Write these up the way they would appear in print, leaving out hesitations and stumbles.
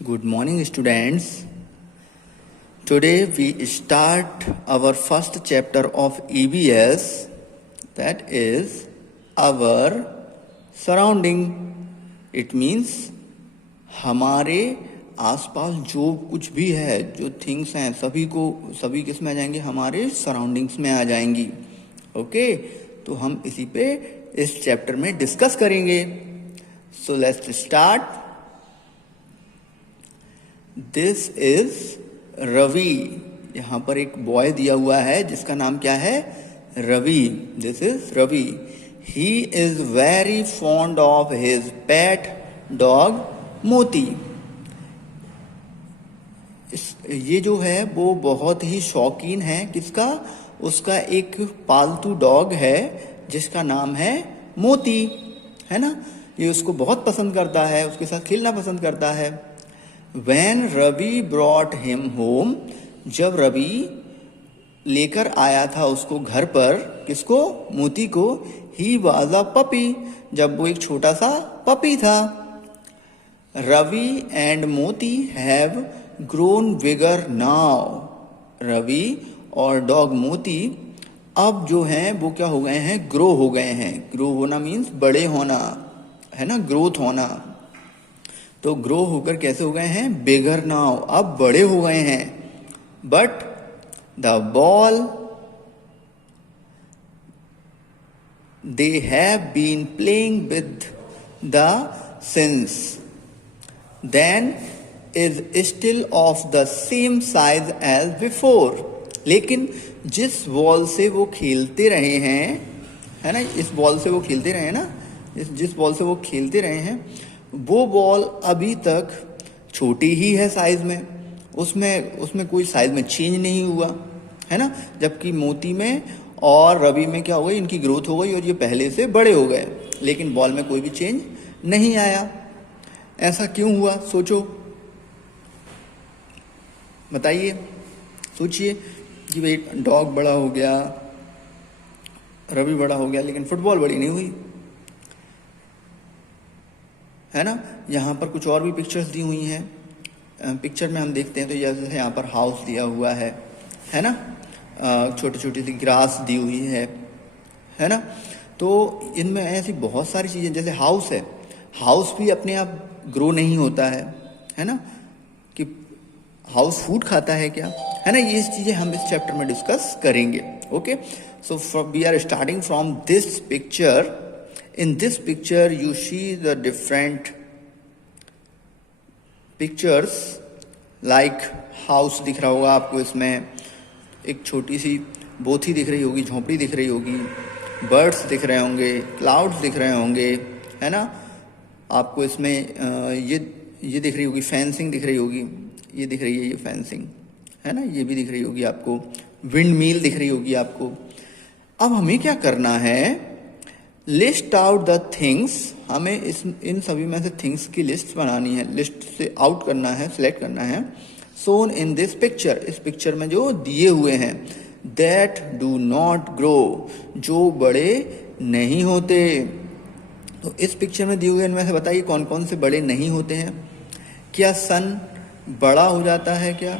Good morning, students. Today we start our first chapter of EVS, that is our surrounding. It means हमारे आसपास जो कुछ भी है, जो थिंग्स हैं, सभी किस में आ जाएंगे, हमारे सराउंडिंग्स में आ जाएंगी. ओके, तो हम इसी पे इस चैप्टर में डिस्कस करेंगे. So let's start. This is Ravi. यहाँ पर एक बॉय दिया हुआ है जिसका नाम क्या है, Ravi. This is Ravi. He is very fond of his pet dog Moti. ये जो है वो बहुत ही शौकीन है किसका, उसका एक पालतू डॉग है जिसका नाम है मोती, है ना. ये उसको बहुत पसंद करता है, उसके साथ खेलना पसंद करता है. When Ravi brought him home, जब रवि लेकर आया था उसको घर पर, किसको, मोती को, he was a puppy, जब वो एक छोटा सा पपी था. Ravi and Moti have grown bigger now. Ravi और डॉग मोती अब जो हैं वो क्या हो गए हैं, ग्रो हो गए हैं. ग्रो होना मीन्स बड़े होना, है ना, ग्रोथ होना. तो ग्रो होकर कैसे हो गए हैं, बिगर नाउ, अब बड़े हो गए हैं. But the ball they have been playing with the since then is still of the same size as before. लेकिन जिस बॉल से वो खेलते रहे हैं, है ना, इस बॉल से वो खेलते रहे हैं ना, जिस बॉल से वो खेलते रहे हैं, वो बॉल अभी तक छोटी ही है साइज में. उसमें कोई साइज में चेंज नहीं हुआ, है ना. जबकि मोती में और रवि में क्या हो गई, इनकी ग्रोथ हो गई और ये पहले से बड़े हो गए, लेकिन बॉल में कोई भी चेंज नहीं आया. ऐसा क्यों हुआ, सोचो, बताइए, सोचिए कि भाई डॉग बड़ा हो गया, रवि बड़ा हो गया, लेकिन फुटबॉल बड़ी नहीं हुई, है ना. यहाँ पर कुछ और भी पिक्चर्स दी हुई हैं. पिक्चर में हम देखते हैं तो जैसे यहाँ पर हाउस दिया हुआ है ना, छोटी छोटी सी ग्रास दी हुई है ना. तो इनमें ऐसी बहुत सारी चीज़ें, जैसे हाउस है, हाउस भी अपने आप ग्रो नहीं होता है ना, कि हाउस फूड खाता है क्या, है ना. ये चीज़ें हम इस चैप्टर में डिस्कस करेंगे. Okay, so we are starting from this picture. In this picture you see the different pictures like house दिख रहा होगा आपको, इसमें एक छोटी सी बोथी दिख रही होगी, झोंपड़ी दिख रही होगी, बर्ड्स दिख रहे होंगे, क्लाउड्स दिख रहे होंगे, है ना. आपको इसमें ये दिख रही होगी, फेंसिंग दिख रही होगी, ये दिख रही है, ये फेंसिंग, है ना, ये भी दिख रही होगी आपको, विंड मिल दिख रही होगी आपको. अब हमें क्या करना है, लिस्ट आउट द थिंग्स. हमें इन सभी में से थिंग्स की लिस्ट बनानी है, लिस्ट से आउट करना है, सिलेक्ट करना है. सोन इन दिस पिक्चर, इस पिक्चर में जो दिए हुए हैं, दैट डू नॉट ग्रो, जो बड़े नहीं होते. तो इस पिक्चर में दिए हुए इनमें से बताइए कौन कौन से बड़े नहीं होते हैं. क्या सन बड़ा हो जाता है क्या,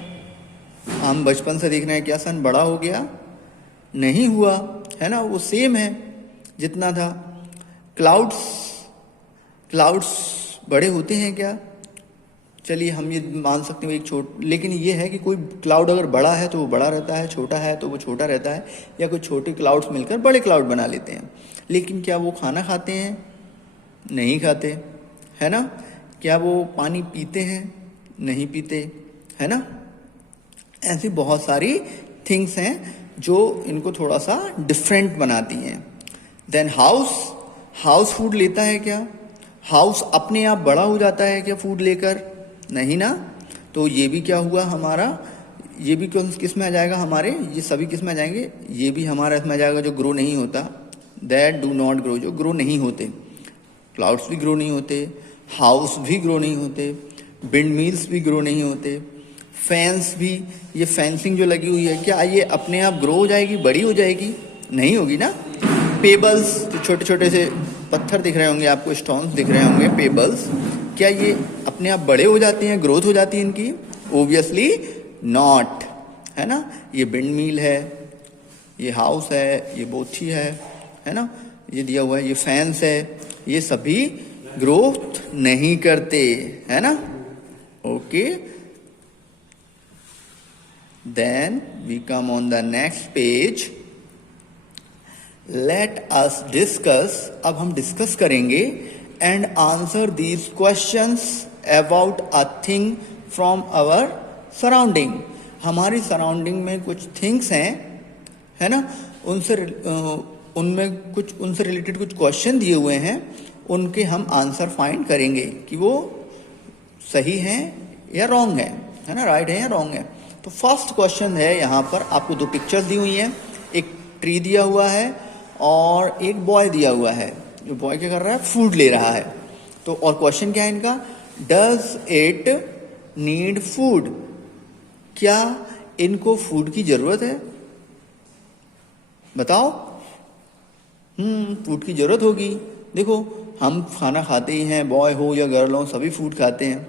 हम बचपन से देख रहे हैं, क्या सन बड़ा हो गया, नहीं हुआ, है ना, वो सेम है जितना था. क्लाउड्स बड़े होते हैं क्या, चलिए हम ये मान सकते हैं एक लेकिन ये है कि कोई क्लाउड अगर बड़ा है तो वो बड़ा रहता है, छोटा है तो वो छोटा रहता है, या कोई छोटे क्लाउड्स मिलकर बड़े क्लाउड बना लेते हैं. लेकिन क्या वो खाना खाते हैं, नहीं खाते, है ना. क्या वो पानी पीते हैं, नहीं पीते, है ना. ऐसी बहुत सारी थिंग्स हैं जो इनको थोड़ा सा डिफरेंट बनाती हैं. देन हाउस फूड लेता है क्या, हाउस अपने आप बड़ा हो जाता है क्या फूड लेकर, नहीं ना. तो ये भी क्या हुआ हमारा, ये भी किस में आ जाएगा, हमारे ये सभी किस में आ जाएंगे, ये भी हमारा इसमें आ जाएगा जो ग्रो नहीं होता, दैट डू नॉट ग्रो, जो ग्रो नहीं होते. क्लाउड्स भी ग्रो नहीं होते, हाउस भी ग्रो नहीं होते, विंड मिल्स भी ग्रो नहीं होते, फैंस भी, ये फेंसिंग जो लगी हुई है, क्या ये अपने आप ग्रो हो जाएगी, बड़ी हो जाएगी, नहीं होगी ना. पेबल्स, जो छोटे छोटे से पत्थर दिख रहे होंगे आपको, स्टोन्स दिख रहे होंगे, पेबल्स, क्या ये अपने आप बड़े हो जाते हैं, ग्रोथ हो जाती है इनकी? ऑब्वियसली नॉट, है ना। ये विंड मिल है, ये हाउस है, ये बोथी है ना, ये दिया हुआ है, ये फैंस है, ये सभी ग्रोथ नहीं करते, है ना। Okay, then we come on the next page. Let us discuss, अब हम डिस्कस करेंगे and answer these questions about a thing from our surrounding. हमारी सराउंडिंग में कुछ थिंग्स हैं, है ना, उनमें कुछ उनसे रिलेटेड कुछ क्वेश्चन दिए हुए हैं, उनके हम आंसर फाइंड करेंगे कि वो सही हैं या रॉन्ग है ना, राइट है या रॉन्ग है। तो फर्स्ट क्वेश्चन है, यहाँ पर आपको दो पिक्चर्स दी हुई हैं, एक ट्री दिया हुआ है और एक बॉय दिया हुआ है। जो बॉय क्या कर रहा है, फूड ले रहा है। तो और क्वेश्चन क्या है इनका, डज इट नीड फूड, क्या इनको फूड की जरूरत है? बताओ। फूड की जरूरत होगी। देखो, हम खाना खाते ही हैं, बॉय हो या गर्ल हो, सभी फूड खाते हैं।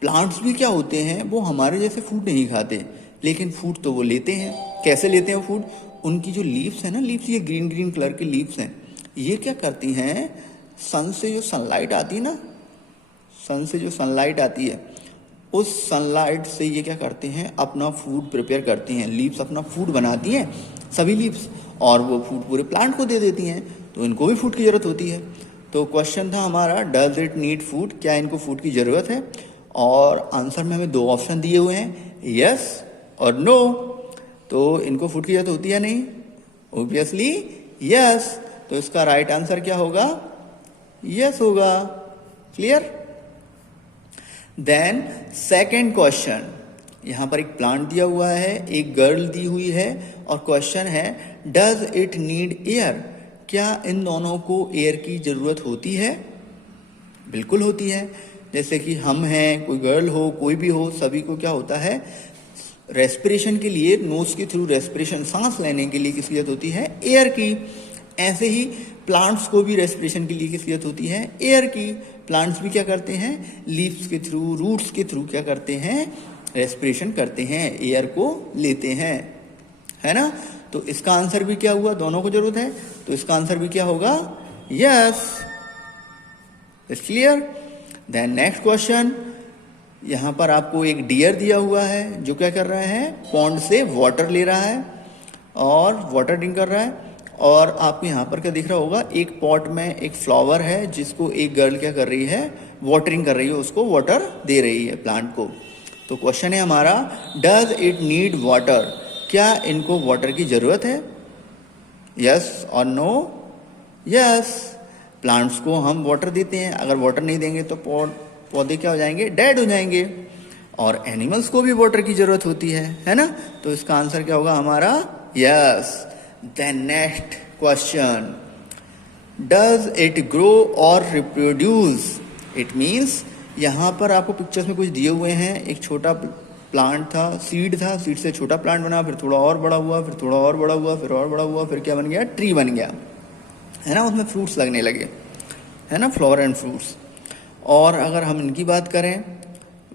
प्लांट्स भी क्या होते हैं, वो हमारे जैसे फूड नहीं खाते, लेकिन फूड तो वो लेते हैं। कैसे लेते हैं फूड? उनकी जो लीव्स है ना, लीव्स ये ग्रीन ग्रीन कलर की लीव्स हैं, ये क्या करती हैं, सन से जो सनलाइट आती है ना, सन से जो सनलाइट आती है, उस सनलाइट से ये क्या करते हैं, अपना फूड प्रिपेयर करती हैं। लीव्स अपना फूड बनाती हैं, सभी लीव्स, और वो फूड पूरे प्लांट को दे देती हैं, तो इनको भी फूड की ज़रूरत होती है। तो क्वेश्चन था हमारा, डज इट नीड फूड, क्या इनको फूड की ज़रूरत है? और आंसर में हमें दो ऑप्शन दिए हुए हैं, यस और नो। तो इनको फूड की ज़रूरत होती है नहीं? Obviously yes. तो इसका राइट आंसर क्या होगा? यस होगा। क्लियर? देन सेकेंड क्वेश्चन, यहाँ पर एक प्लांट दिया हुआ है, एक गर्ल दी हुई है, और क्वेश्चन है डज इट नीड एयर, क्या इन दोनों को एयर की ज़रूरत होती है? बिल्कुल होती है। जैसे कि हम हैं, कोई गर्ल हो, कोई भी हो, सभी को क्या होता है, रेस्पिरेशन के लिए नोज के थ्रू रेस्पिरेशन, सांस लेने के लिए किसकी जरूरत होती है? एयर की। ऐसे ही प्लांट्स को भी रेस्पिरेशन के लिए किसकी जरूरत होती है? एयर की। प्लांट्स भी क्या करते हैं, लीव्स के थ्रू, रूट्स के थ्रू क्या करते हैं, रेस्पिरेशन करते हैं, एयर को लेते हैं, है ना। तो इसका आंसर भी क्या हुआ, दोनों को जरूरत है, तो इसका आंसर भी क्या होगा? Yes. It's clear? Then next question, यहाँ पर आपको एक डियर दिया हुआ है, जो क्या कर रहा है, पॉन्ड से वाटर ले रहा है और वाटर ड्रिंक कर रहा है। और आपको यहाँ पर क्या दिख रहा होगा, एक पॉट में एक फ्लावर है, जिसको एक गर्ल क्या कर रही है, वाटरिंग कर रही है, उसको वाटर दे रही है प्लांट को। तो क्वेश्चन है हमारा, डज इट नीड वाटर, क्या इनको वाटर की जरूरत है? यस और नो? यस। प्लांट्स को हम वाटर देते हैं, अगर वाटर नहीं देंगे तो पौधे क्या हो जाएंगे, डेड हो जाएंगे। और एनिमल्स को भी वाटर की जरूरत होती है ना। तो इसका आंसर क्या होगा हमारा? Yes. Then next question, does it grow और रिप्रोड्यूस, इट मीन्स यहाँ पर आपको पिक्चर्स में कुछ दिए हुए हैं, एक छोटा प्लांट था, सीड से छोटा प्लांट बना, फिर थोड़ा और बड़ा हुआ, फिर थोड़ा और बड़ा हुआ, फिर और बड़ा हुआ, फिर क्या बन गया, ट्री बन गया, है ना। उसमें फ्रूट्स लगने लगे, है ना, फ्लावर एंड फ्रूट्स। और अगर हम इनकी बात करें,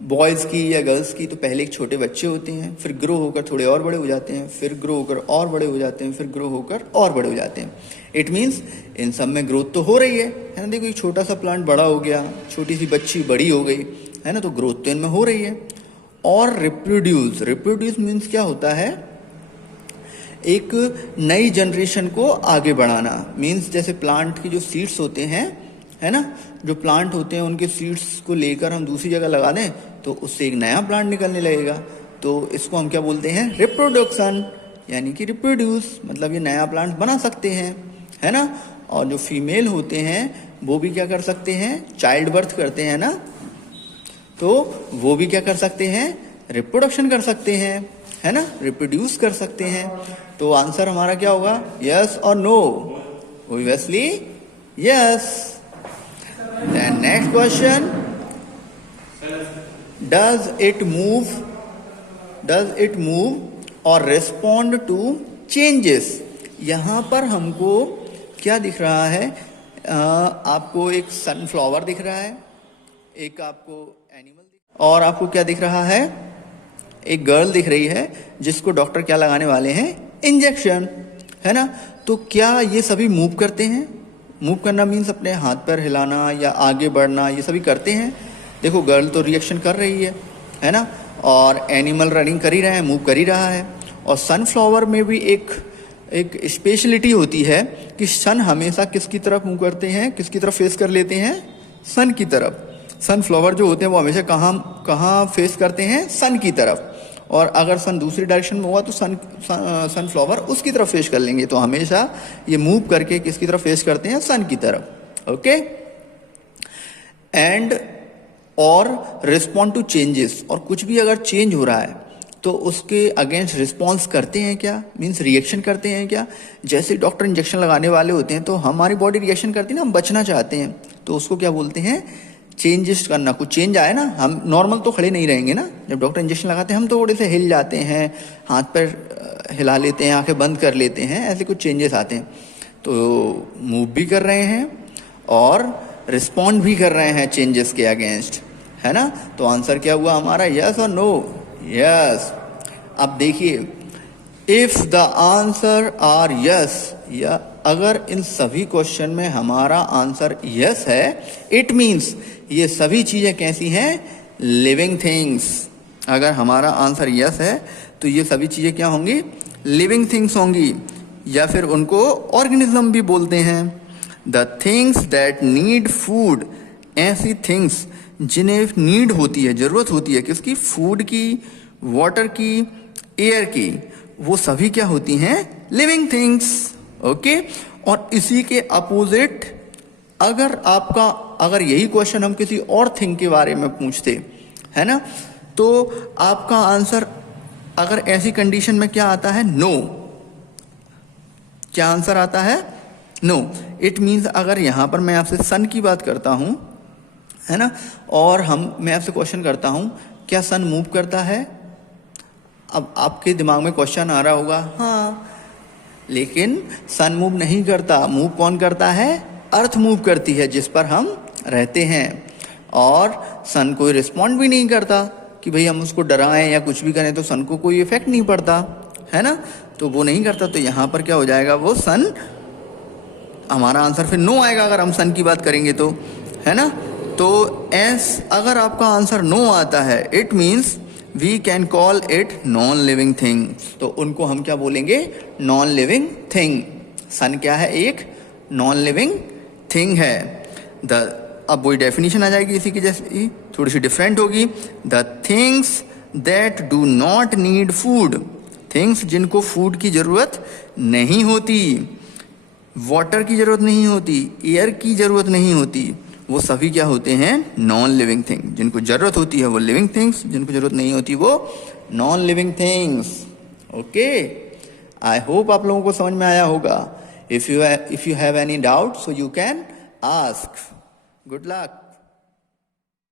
बॉयज़ की या गर्ल्स की, तो पहले एक छोटे बच्चे होते हैं, फिर ग्रो होकर थोड़े और बड़े हो जाते हैं, फिर ग्रो होकर और बड़े हो जाते हैं, फिर ग्रो होकर और बड़े हो जाते हैं। इट मीन्स इन सब में ग्रोथ तो हो रही है ना। देखो, एक छोटा सा प्लांट बड़ा हो गया, छोटी सी बच्ची बड़ी हो गई, है ना, तो ग्रोथ तो इनमें हो रही है। और रिप्रोड्यूस मीन्स क्या होता है, एक नई जनरेशन को आगे बढ़ाना। मीन्स जैसे प्लांट की जो सीड्स होते हैं, है ना, जो प्लांट होते हैं उनके सीड्स को लेकर हम दूसरी जगह लगा दें तो उससे एक नया प्लांट निकलने लगेगा। तो इसको हम क्या बोलते हैं, रिप्रोडक्शन, यानी कि रिप्रोड्यूस, मतलब ये नया प्लांट बना सकते हैं, है ना। और जो फीमेल होते हैं वो भी क्या कर सकते हैं, चाइल्ड बर्थ करते हैं ना, तो वो भी क्या कर सकते हैं, रिप्रोडक्शन कर सकते हैं, है ना, रिप्रोड्यूस कर सकते हैं। तो आंसर हमारा क्या होगा, यस और no? Obviously yes. Then next question, does it move or respond to changes? यहाँ पर हमको क्या दिख रहा है, आपको एक सनफ्लावर दिख रहा है, एक आपको एनिमल और आपको क्या दिख रहा है, एक गर्ल दिख रही है जिसको डॉक्टर क्या लगाने वाले हैं, इंजेक्शन, है ना। तो क्या ये सभी मूव करते हैं? मूव करना मीन्स अपने हाथ पैर हिलाना या आगे बढ़ना, ये सभी करते हैं। देखो गर्ल तो रिएक्शन कर रही है ना, और एनिमल रनिंग कर ही रहा है, मूव कर ही रहा है। और सनफ्लावर में भी एक स्पेशलिटी होती है कि सन हमेशा किसकी तरफ मूव करते हैं, किसकी तरफ फेस कर लेते हैं, सन की तरफ। सनफ्लावर जो होते हैं वो हमेशा कहाँ फेस करते हैं, सन की तरफ। और अगर सन दूसरी डायरेक्शन में हुआ तो सनफ्लावर उसकी तरफ फेस कर लेंगे। तो हमेशा ये मूव करके किसकी तरफ फेस करते हैं, सन की तरफ। ओके। एंड और रिस्पॉन्ड टू चेंजेस, और कुछ भी अगर चेंज हो रहा है तो उसके अगेंस्ट रिस्पॉन्स करते हैं क्या, मीन्स रिएक्शन करते हैं क्या। जैसे डॉक्टर इंजेक्शन लगाने वाले होते हैं तो हमारी बॉडी रिएक्शन करती है ना, हम बचना चाहते हैं, तो उसको क्या बोलते हैं, चेंजेस करना। कुछ चेंज आए ना, हम नॉर्मल तो खड़े नहीं रहेंगे ना, जब डॉक्टर इंजेक्शन लगाते हैं हम तो थोड़े से हिल जाते हैं, हाथ पैर हिला लेते हैं, आंखें बंद कर लेते हैं, ऐसे कुछ चेंजेस आते हैं। तो मूव भी कर रहे हैं और रिस्पॉन्ड भी कर रहे हैं चेंजेस के अगेंस्ट, है ना। तो आंसर क्या हुआ हमारा, यस और नो, यस। अब देखिए, if the answer are yes, या अगर इन सभी क्वेश्चन में हमारा आंसर यस है, इट मीन्स ये सभी चीजें कैसी हैं, लिविंग थिंग्स। अगर हमारा आंसर यस है तो ये सभी चीजें क्या होंगी, लिविंग थिंग्स होंगी, या फिर उनको ऑर्गेनिज्म भी बोलते हैं। The things that need food, ऐसी थिंग्स जिन्हें नीड होती है, जरूरत होती है किसकी, फूड की, वाटर की, एयर की, वो सभी क्या होती हैं, लिविंग थिंग्स। ओके। और इसी के अपोजिट अगर यही क्वेश्चन हम किसी और थिंग के बारे में पूछते, है ना, तो आपका आंसर अगर ऐसी कंडीशन में क्या आता है, नो। क्या आंसर आता है, नो। इट मीन्स अगर यहां पर मैं आपसे सन की बात करता हूं, है ना, और मैं आपसे क्वेश्चन करता हूं, क्या सन मूव करता है? अब आपके दिमाग में क्वेश्चन आ रहा होगा, हाँ, लेकिन सन मूव नहीं करता। मूव कौन करता है, अर्थ मूव करती है जिस पर हम रहते हैं। और सन कोई रिस्पॉन्ड भी नहीं करता कि भाई हम उसको डराएं या कुछ भी करें तो सन को कोई इफेक्ट नहीं पड़ता, है ना, तो वो नहीं करता। तो यहां पर क्या हो जाएगा, वो सन, हमारा आंसर फिर नो आएगा अगर हम सन की बात करेंगे तो, है ना। तो अगर आपका आंसर नो आता है, it means we can call it non living thing. तो उनको हम क्या बोलेंगे, नॉन लिविंग थिंग। सन क्या है, एक नॉन लिविंग थिंग है। अब वही डेफिनेशन आ जाएगी इसी की जैसी, थोड़ी सी डिफरेंट होगी। The things that do not need food, things जिनको फूड की जरूरत नहीं होती, वाटर की जरूरत नहीं होती, एयर की जरूरत नहीं होती, वो सभी क्या होते हैं, नॉन लिविंग थिंग। जिनको जरूरत होती है वो लिविंग थिंग्स, जिनको जरूरत नहीं होती वो non living things. Okay, I hope आप लोगों को समझ में आया होगा। If you have any doubt so you can ask. Good luck.